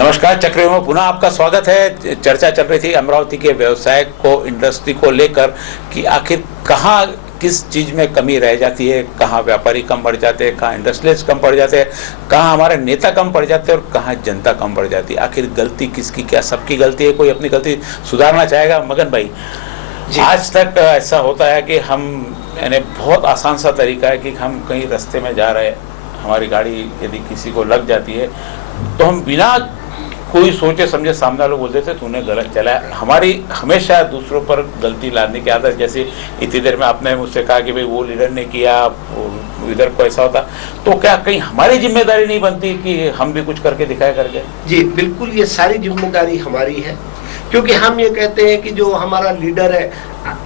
नमस्कार, चक्रव्यूह में पुनः आपका स्वागत है। चर्चा चल रही थी अमरावती के व्यवसाय को, इंडस्ट्री को लेकर कि आखिर कहाँ किस चीज़ में कमी रह जाती है, कहाँ व्यापारी कम पड़ जाते हैं, कहाँ इंडस्ट्रियलिस्ट कम पड़ जाते हैं, कहाँ हमारे नेता कम पड़ जाते हैं और कहाँ जनता कम पड़ जाती है। आखिर गलती किसकी, क्या सबकी गलती है? कोई अपनी गलती सुधारना चाहेगा? मगन भाई, आज तक ऐसा होता है कि हम यानी बहुत आसान सा तरीका है कि हम कहीं रास्ते में जा रहे, हमारी गाड़ी यदि किसी को लग जाती है तो हम बिना कोई सोचे समझे सामने वाले बोल देते तूने गलत चलाया। हमारी हमेशा दूसरों पर गलती लाने की आदत, जैसे इतनी देर में आपने मुझसे कहा कि भाई वो लीडर ने किया, इधर को ऐसा होता, तो क्या कहीं हमारी जिम्मेदारी नहीं बनती कि हम भी कुछ करके दिखाया करके? जी बिल्कुल, ये सारी जिम्मेदारी हमारी है, क्योंकि हम ये कहते हैं कि जो हमारा लीडर है,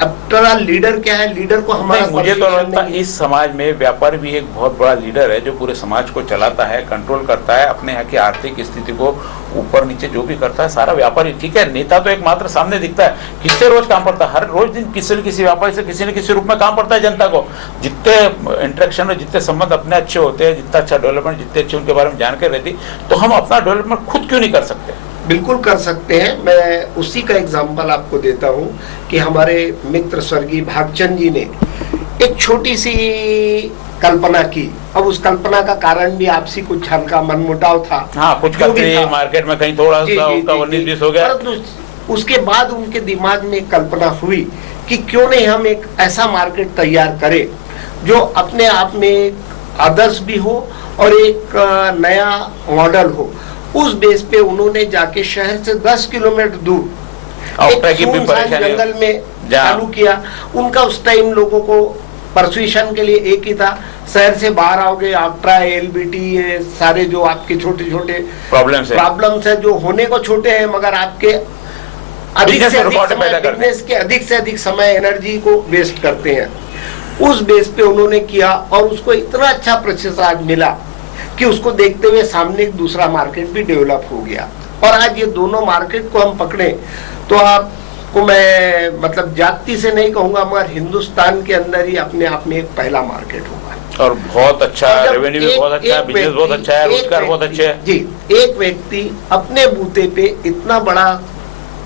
अब तरह लीडर क्या है, लीडर को हमारा मुझे तो लगता है इस समाज में व्यापारी भी एक बहुत बड़ा लीडर है जो पूरे समाज को चलाता है, कंट्रोल करता है, अपने यहाँ की आर्थिक स्थिति को ऊपर नीचे जो भी करता है सारा व्यापारी। ठीक है, नेता तो एक मात्र सामने दिखता है, किससे रोज काम पड़ता है, हर रोज दिन किसी न किसी व्यापारी से किसी न किसी रूप में काम पड़ता है जनता को। जितने इंटरेक्शन और जितने संबंध अपने अच्छे होते हैं, जितना अच्छा डेवलपमेंट, जितने अच्छे उनके बारे में जानकारी रहती, तो हम अपना डेवलपमेंट खुद क्यों नहीं कर सकते? बिल्कुल कर सकते हैं। मैं उसी का एग्जाम्पल आपको देता हूं कि हमारे मित्र स्वर्गीय भागचंद जी ने एक छोटी सी कल्पना की। अब उस कल्पना का कारण भी आपसी कुछ हल्का मनमुटाव था। हाँ, कुछ मार्केट में कहीं थोड़ा सा उसका 19-20 हो गया, परंतु उसके बाद उनके दिमाग में कल्पना हुई कि क्यों नहीं हम एक ऐसा मार्केट तैयार करें जो अपने आप में आदर्श भी हो और एक नया मॉडल हो। उस बेस पे उन्होंने जाके शहर से 10 किलोमीटर दूर एक सुनसान जंगल में चालू किया। उनका उस टाइम लोगों को परसुएशन के लिए एक ही था, शहर से बाहर आओगे, ऑक्ट्रा, एलबीटी, ये सारे जो आपके छोटे छोटे प्रॉब्लम्स है जो होने को छोटे हैं मगर आपके अधिक से अधिक समय, बिजनेस के अधिक से अधिक समय, एनर्जी को वेस्ट करते हैं। उस बेस पे उन्होंने किया और उसको इतना अच्छा प्रतिसाद मिला कि उसको देखते हुए सामने एक दूसरा मार्केट भी डेवलप हो गया। और आज ये दोनों मार्केट को हम पकड़े तो आपको मैं मतलब जाति से नहीं कहूंगा मगर हिंदुस्तान के अंदर ही अपने आप में एक पहला मार्केट होगा। और बहुत अच्छा रेवेन्यू भी बहुत अच्छा है, बिजनेस बहुत अच्छा है, रोजगार बहुत अच्छे है। जी, एक व्यक्ति अपने बूते पे इतना बड़ा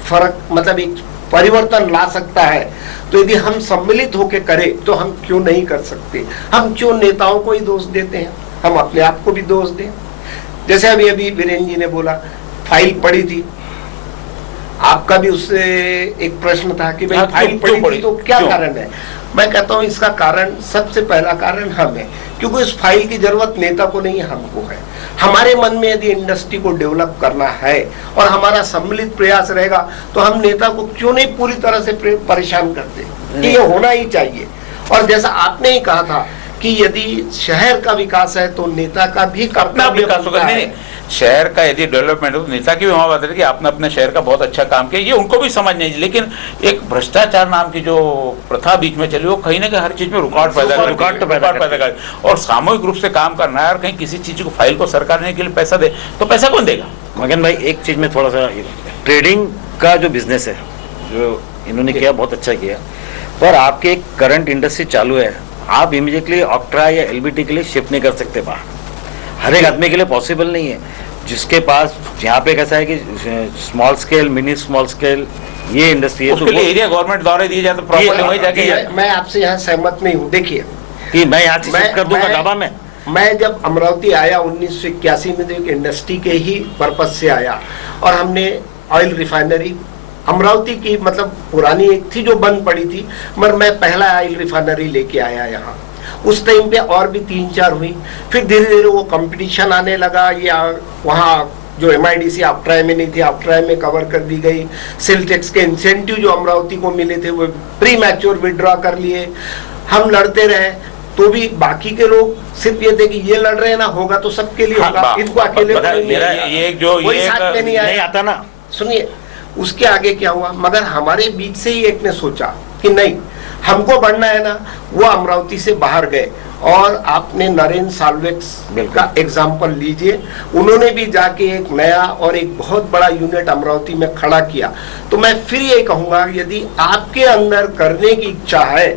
फर्क मतलब एक परिवर्तन ला सकता है, तो यदि हम सम्मिलित होकर करें तो हम क्यों नहीं कर सकते? हम क्यों नेताओं को ही दोष देते हैं? हम अपने आप को भी दोष दें। जैसे अभी वीरेंद्र जी ने बोला फाइल पड़ी थी, आपका भी उससे एक प्रश्न था कि भाई फाइल पड़ी थी तो क्या कारण है? मैं कहता हूं इसका कारण, सबसे पहला कारण हम है, क्योंकि इस फाइल की जरूरत नेता को नहीं, हमको है। हमारे मन में यदि इंडस्ट्री को डेवलप करना है और हमारा सम्मिलित प्रयास रहेगा तो हम नेता को क्यों नहीं पूरी तरह से परेशान करते? ये होना ही चाहिए। और जैसा आपने ही कहा था कि यदि शहर का विकास है तो नेता का भी अपना विकास होगा। नहीं, शहर का यदि डेवलपमेंट हो तो नेता की भी वहां बात है कि आपने अपने शहर का बहुत अच्छा काम किया, ये उनको भी समझ नहीं। लेकिन एक भ्रष्टाचार नाम की जो प्रथा बीच में चली, वो कहीं ना कहीं हर चीज में रुकावट पैदा कर, और सामूहिक रूप से काम करना है और कहीं किसी चीज को फाइल को सरकार ने के लिए पैसा दे तो पैसा कौन देगा? मगन भाई, एक चीज में थोड़ा सा, ट्रेडिंग का जो बिजनेस है जो इन्होंने किया बहुत अच्छा किया, पर आपके एक करंट इंडस्ट्री चालू है, आप इमीडिएटली ऑक्ट्रा या एलबीटी के लिए शिफ्ट नहीं कर सकते बाहर। हर एक आदमी के लिए पॉसिबल नहीं है। जिसके पास यहाँ पे कैसा है कि small scale, mini small scale ये इंडस्ट्री है, उसके लिए एरिया गवरमेंट द्वारा दिए जाए तो प्रॉपर्टी वही जाके। मैं आपसे यहाँ सहमत नहीं हूँ। देखिए कि मैं यहाँ शिफ्ट कर दूंगा ढाबा में। मैं जब अमरावती आया 1981 में, तो एक इंडस्ट्री के ही पर्पज से आया और हमने ऑयल रिफाइनरी अमरावती की, मतलब पुरानी एक थी जो बंद पड़ी थी, मगर मैं पहला ऑयल रिफाइनरी लेके आया यहाँ। उस टाइम पे और भी 3-4 हुई, फिर धीरे धीरे वो कंपटीशन आने लगा। ये वहाँ जो MIDC ऑक्ट्रा में नहीं थी, ऑक्ट्रा में कवर कर दी गई। सेल टैक्स के इंसेंटिव जो अमरावती को मिले थे वो प्री मैच्योर विड्रॉ कर लिए। हम लड़ते रहे तो भी बाकी के लोग सिर्फ ये थे कि ये लड़ रहे हैं ना, होगा तो सबके लिए होगा, इनको अकेले नहीं आता ना। सुनिए, उसके आगे क्या हुआ, मगर हमारे बीच से ही एक ने सोचा कि नहीं, हमको बढ़ना है ना, वो अमरावती से बाहर गए। और आपने नरेंद्र साल्वेक्स का एग्जाम्पल लीजिए, उन्होंने भी जाके एक नया और एक बहुत बड़ा यूनिट अमरावती में खड़ा किया। तो मैं फिर ये कहूंगा, यदि आपके अंदर करने की इच्छा है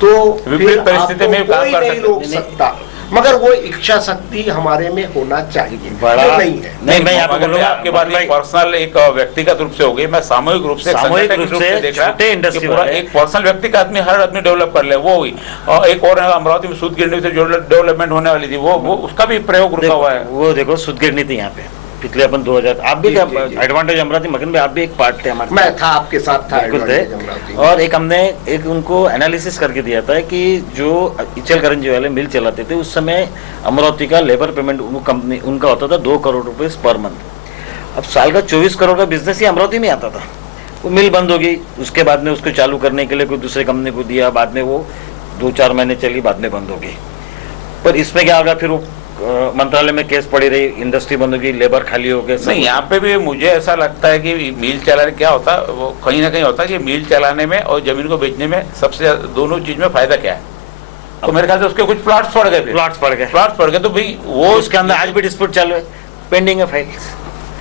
तो विपरीत परिस्थिति में कोई नहीं रोक सकता। मगर वो इच्छा शक्ति हमारे में होना चाहिए, बड़ा जो नहीं है। नहीं, मैं यहाँ पे मगर बोलूंगा आपके बात भाई, पर्सनल एक व्यक्तिगत रूप से हो गई, मैं सामूहिक रूप से सामूहिक संगठन के रूप से देख रहा छोटे कि इंडस्ट्री पूरा वाले- एक पर्सनल व्यक्ति का आदमी, हर आदमी डेवलप कर ले, वो हुई। और एक और अमरावती में सूत गिरनी से जो डेवलपमेंट होने वाली थी, वो उसका भी प्रयोग रुका हुआ है। वो देखो सुध गिरनी थी यहाँ पे पिछले अपन 2000, आप भी जी, थे जी, जी। एडवांटेज अमरावती मगन में, आप भी एक पार्ट थे हमारे मैं था, आपके साथ था बिल्कुल एडवांटेज थे। अमरावती। और एक हमने एक उनको एनालिसिस करके दिया था कि जो इचलकरंजी वाले मिल चलाते थे उस समय अमरावती का लेबर पेमेंट कंपनी उनका होता था 2 करोड़ रुपए पर मंथ। अब साल का 24 करोड़ का बिजनेस ही अमरावती में आता था। वो मिल बंद हो गई, उसके बाद में उसको चालू करने के लिए कोई दूसरे कंपनी को दिया, बाद में वो 2-4 महीने चली, बाद में बंद हो गई। पर इसमें क्या होगा, फिर वो मंत्रालय में केस पड़ी रही, इंडस्ट्री बंद हो गई, लेबर खाली हो गए। नहीं, यहाँ पे भी मुझे ऐसा लगता है कि मिल चलाने क्या होता है, वो कहीं ना कहीं होता है कि मिल चलाने में और जमीन को बेचने में सबसे दोनों चीज में फायदा क्या है। तो मेरे ख्याल से उसके कुछ प्लॉट्स पड़ गए, प्लॉट्स पड़ गए, प्लॉट्स पड़ गए, तो भाई वो उसके अंदर आज भी डिस्प्यूट चालू है, पेंडिंग है फाइल्स।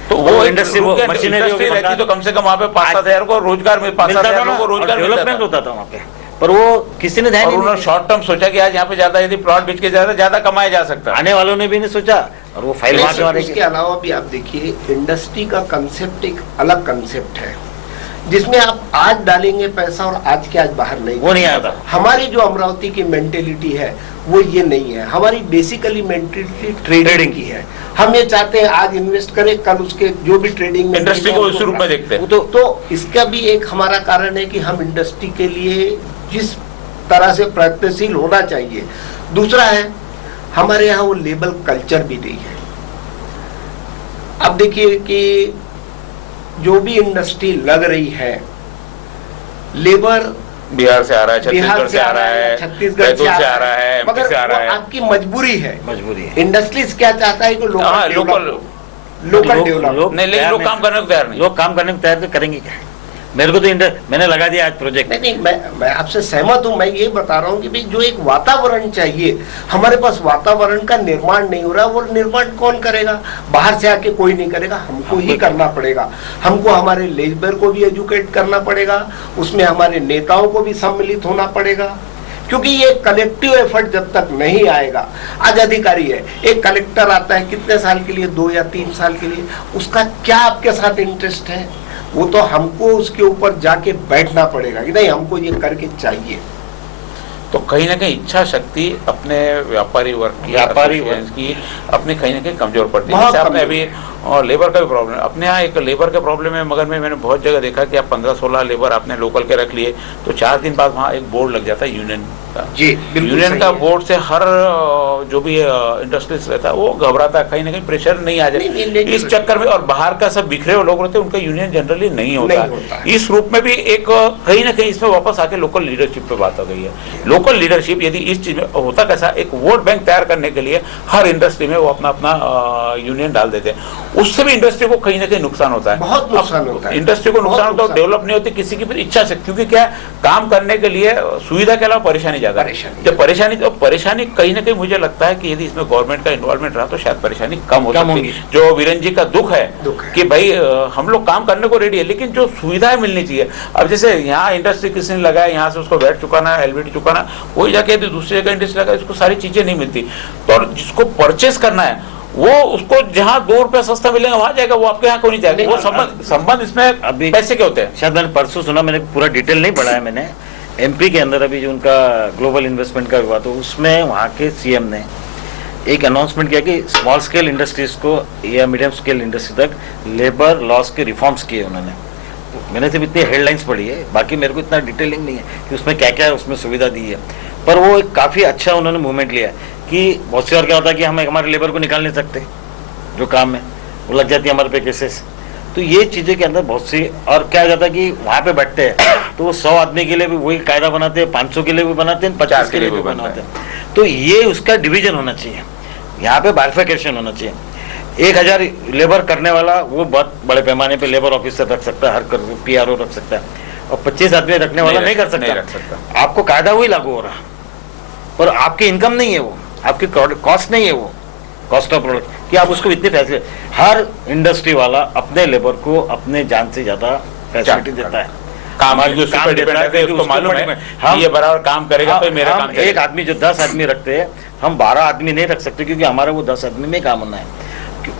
तो वो वो इंडस्ट्री, वो मशीनरी इंडस्ट्री रहती तो कम से कम वहाँ पे 5-7 हजार को रोजगार में 5-7 हजार लोगों को रोजगार डेवलपमेंट होता था वहाँ पे, पर वो किसी ने ध्यान और नहीं उन्होंने दिया। शॉर्ट टर्म सोचा कि आज यहाँ पे ज्यादा यदि प्लॉट बेच के ज्यादा कमाया जा सकता है। आने वालों ने भी नहीं सोचा, और वो फाइल वहाँ पे नहीं, उसके अलावा भी आप देखिए, इंडस्ट्री का कंसेप्ट एक अलग कंसेप्ट है, जिसमें आप आज डालेंगे पैसा और आज के आज बाहर नहीं, वो नहीं आता। हमारी जो अमरावती की मेंटेलिटी है वो ये नहीं है। हमारी बेसिकली मेंटेलिटी ट्रेडिंग की है। हम ये चाहते हैं आज इन्वेस्ट करें, कल उसके जो भी ट्रेडिंग में इंडस्ट्री को उस रूप में देखते हैं। तो इसका भी एक हमारा कारण है कि हम इंडस्ट्री के लिए जिस तरह से प्रयत्नशील होना चाहिए। दूसरा है, हमारे यहाँ वो लेबर कल्चर भी नहीं है। अब देखिए कि जो भी इंडस्ट्री लग रही है, लेबर बिहार से आ रहा है, बिहार छत्तीसगढ़ से आ रहा है, छत्तीसगढ़ बैतूल से आ रहा है, एमपी मगर से आ रहा वो है। आपकी मजबूरी है। मजबूरी है। इंडस्ट्रीज क्या चाहता है कि हाँ, लोकल लोग- डेवलप। लोग नहीं, लेकिन तैयार लोग नहीं- काम करने को तैयार नहीं। लोग काम करने को तैयार तो करेंगे क्या? मेरे को तो मैंने लगा दिया आज प्रोजेक्ट। नहीं, मैं आपसे सहमत हूं। मैं ये बता रहा हूं कि भाई जो एक वातावरण चाहिए, हमारे पास वातावरण का निर्माण नहीं हो रहा। वो निर्माण कौन करेगा? बाहर से आके कोई नहीं करेगा, हमको ही करना पड़ेगा। हमको हमारे लेबर को भी एजुकेट करना पड़ेगा, उसमें हमारे नेताओं को भी सम्मिलित होना पड़ेगा, क्योंकि ये कलेक्टिव एफर्ट जब तक नहीं आएगा। आज अधिकारी है, एक कलेक्टर आता है कितने साल के लिए, 2 या 3 साल के लिए, उसका क्या आपके साथ इंटरेस्ट है? वो तो हमको उसके ऊपर जाके बैठना पड़ेगा कि नहीं, हमको ये करके चाहिए। तो कहीं ना कहीं इच्छा शक्ति अपने व्यापारी वर्ग की, व्यापारी associations की अपनी कहीं ना कहीं कमजोर पड़ती है। बहुत जैसे आपने कमजोर। अभी और लेबर का भी प्रॉब्लम, अपने यहाँ एक लेबर का प्रॉब्लम है। मगर में मैंने बहुत जगह देखा कि आप 15-16 लेबर आपने लोकल के रख लिए तो 4 दिन बाद वहाँ एक बोर्ड लग जाता है यूनियन का। जी, बिल्कुल यूनियन सही का है। बोर्ड से हर जो भी इंडस्ट्रीज रहता है वो घबराता है, कहीं ना कहीं प्रेशर नहीं आ नहीं, जाए नहीं, इस चक्कर में। और बाहर का सब बिखरे हुए लोग रहते हैं, उनका यूनियन जनरली नहीं होता है। इस रूप में भी एक कहीं ना कहीं इसमें वापस आके लोकल लीडरशिप पे बात आ गई है। लोकल लीडरशिप यदि इस चीज में होता कैसा, एक वोट बैंक तैयार करने के लिए हर इंडस्ट्री में वो अपना अपना यूनियन डाल देते हैं, उससे भी इंडस्ट्री को कहीं ना कहीं नुकसान होता है। बहुत नुकसान होता है। इंडस्ट्री को नुकसान बहुत होता है, डेवलप नहीं होती किसी की भी इच्छा से, क्योंकि क्या काम करने के लिए सुविधा के अलावा परेशानी ज्यादा है। जब परेशानी कहीं ना कहीं मुझे लगता है कि यदि इसमें गवर्नमेंट का इन्वॉल्वमेंट रहा तो शायद परेशानी कम हो सकती है। जो वीरेन जी का दुख है कि भाई हम लोग काम करने को रेडी है, लेकिन जो सुविधाएं मिलनी चाहिए। अब जैसे यहाँ इंडस्ट्री किसी ने लगाया, यहाँ से उसको वैट चुकाना, एलबीटी चुकाना, वही जाके यदि दूसरी जगह इंडस्ट्री लगा, इसको सारी चीजें नहीं मिलती। तो जिसको परचेस करना है वो उसको जहाँ 2 रुपया सस्ता मिलेगा वहां जाएगा, वो आपके यहाँ को नहीं जाएगा। वो संबंध इसमें अभी पैसे के होते हैं। शायद मैंने परसों सुना, मैंने पूरा डिटेल नहीं पढ़ा है मैंने। एमपी के अंदर अभी जो उनका ग्लोबल इन्वेस्टमेंट का हुआ, तो उसमें वहाँ के सीएम ने एक अनाउंसमेंट किया कि स्मॉल स्केल इंडस्ट्रीज को या मीडियम स्केल इंडस्ट्री तक लेबर लॉस के रिफॉर्म्स किए उन्होंने। मैंने सिर्फ इतनी हेडलाइंस पढ़ी है, बाकी मेरे को इतना डिटेलिंग नहीं है कि उसमें क्या क्या उसमें सुविधा दी है। पर वो एक काफ़ी अच्छा उन्होंने मूवमेंट लिया है कि बहुत सी बार क्या होता है कि हम हमारे लेबर को निकाल नहीं सकते, जो काम है वो लग जाती है हमारे पे केसेस। तो ये चीज़ें के अंदर बहुत सी, और क्या हो जाता है कि वहाँ पे बैठते हैं तो वो 100 आदमी के लिए भी वही कायदा बनाते हैं, 500 के लिए भी बनाते हैं, 50 के लिए भी बनाते हैं। तो ये उसका डिवीजन होना चाहिए, यहाँ पे बाइफरकेशन होना चाहिए। 1000 लेबर करने वाला वो बहुत बड़े पैमाने पे लेबर ऑफिसर रख सकता है, हर PRO रख सकता है, और 25 आदमी रखने वाला नहीं कर सकता। आपको कायदा वही लागू हो रहा, पर आपकी इनकम नहीं है वो, आपकी कॉस्ट नहीं है वो, कॉस्ट ऑफ प्रोडक्ट, कि आप उसको इतने फैसले। हर इंडस्ट्री वाला अपने लेबर को अपने जान से ज्यादा फैसिलिटी देता है, काम हमारे जो काम super देता dependent है, कि उसको मालूम है हम कि ये बराबर काम करेगा तो मेरा काम हम एक चलेगा। आदमी जो 10 आदमी रखते हैं, हम 12 आदमी नहीं रख सकते, क्योंकि हमारा वो 10 आदमी में काम होना है।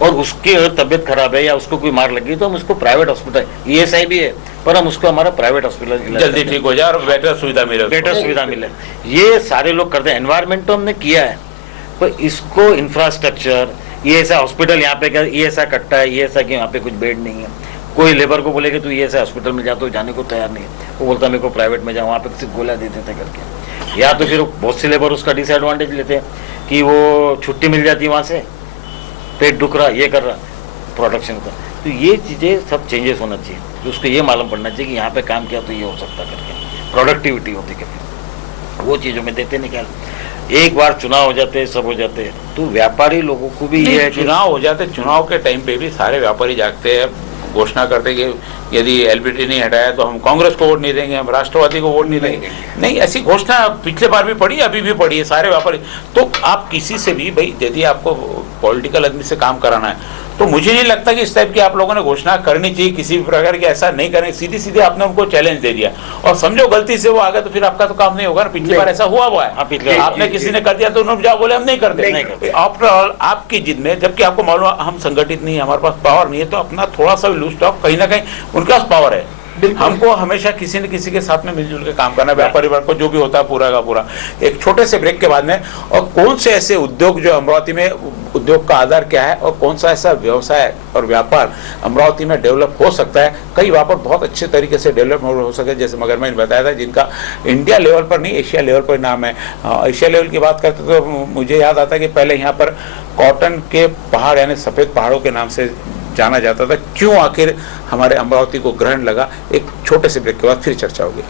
और उसकी अगर तबीयत खराब है या उसको कोई मार लगी तो हम उसको प्राइवेट हॉस्पिटल, ESI भी है, पर हम उसको हमारा प्राइवेट हॉस्पिटल जल्दी ठीक हो जाए और बेटर सुविधा मिले उसको। बेटर सुविधा मिले। ये सारे लोग करते हैं। एनवायरमेंट तो हमने किया है, पर इसको इंफ्रास्ट्रक्चर, ESI हॉस्पिटल यहाँ पे क्या ESI कट्टा है, ESI के यहाँ पे कुछ बेड नहीं है। कोई लेबर को बोले कि तू ESI हॉस्पिटल में जा, तो जाने को तैयार नहीं है। वो बोलता मेरे को प्राइवेट में जाओ, वहाँ पे सिर्फ गोला दे देते करके। या तो फिर बहुत सी लेबर उसका डिसएडवांटेज लेते हैं कि वो छुट्टी मिल जाती है वहाँ से, पेट दुख रहा, ये कर रहा प्रोडक्शन का। तो ये चीज़ें सब चेंजेस होना चाहिए, तो उसको ये मालूम पड़ना चाहिए कि यहाँ पे काम किया तो ये हो सकता करके, प्रोडक्टिविटी होती है। वो चीज़ों में देते नहीं ख्याल। एक बार चुनाव हो जाते, सब हो जाते, तो व्यापारी लोगों को भी ये है कि चुनाव हो जाते, चुनाव के टाइम पे भी सारे व्यापारी जागते हैं, घोषणा करते कि यदि LBT नहीं हटाया तो हम कांग्रेस को वोट नहीं देंगे, हम राष्ट्रवादी को वोट नहीं देंगे। नहीं, ऐसी घोषणा पिछले बार भी पड़ी, अभी भी पड़ी है सारे व्यापारी। तो आप किसी से भी भाई, यदि आपको पॉलिटिकल आदमी से काम कराना है तो मुझे नहीं लगता कि इस टाइप की आप लोगों ने घोषणा करनी चाहिए किसी भी प्रकार की। ऐसा नहीं करें, सीधी सीधे आपने उनको चैलेंज दे दिया और समझो गलती से वो आ गया तो फिर आपका तो काम नहीं होगा ना। पिछली बार ऐसा हुआ हाँ, पिछली है, बार। आपने किसी ने कर दिया तो उन्होंने जाओ बोले हम नहीं करते। आफ्टर ऑल आपकी जिद में, जबकि आपको मालूम है हम संगठित नहीं है, हमारे पास पावर नहीं है, तो अपना थोड़ा सा लूज टॉक, कहीं ना कहीं उनके पास पावर है। हमको हमेशा किसी न किसी के साथ में मिलजुल के काम करना है, व्यापारी वर्ग को जो भी होता है पूरा का पूरा। एक छोटे से ब्रेक के बाद में, और कौन से ऐसे उद्योग जो अमरावती में, उद्योग का आधार क्या है और कौन सा ऐसा व्यवसाय और व्यापार अमरावती में डेवलप हो सकता है, कई व्यापार बहुत अच्छे तरीके से डेवलप हो सके, जैसे मगर मैंने बताया था, जिनका इंडिया लेवल पर नहीं एशिया लेवल पर नाम है। एशिया लेवल की बात करते तो मुझे याद आता है कि पहले यहाँ पर कॉटन के पहाड़ यानी सफ़ेद पहाड़ों के नाम से जाना जाता था। क्यों आखिर हमारे अमरावती को ग्रहण लगा, एक छोटे से ब्रेक के बाद फिर चर्चा होगी।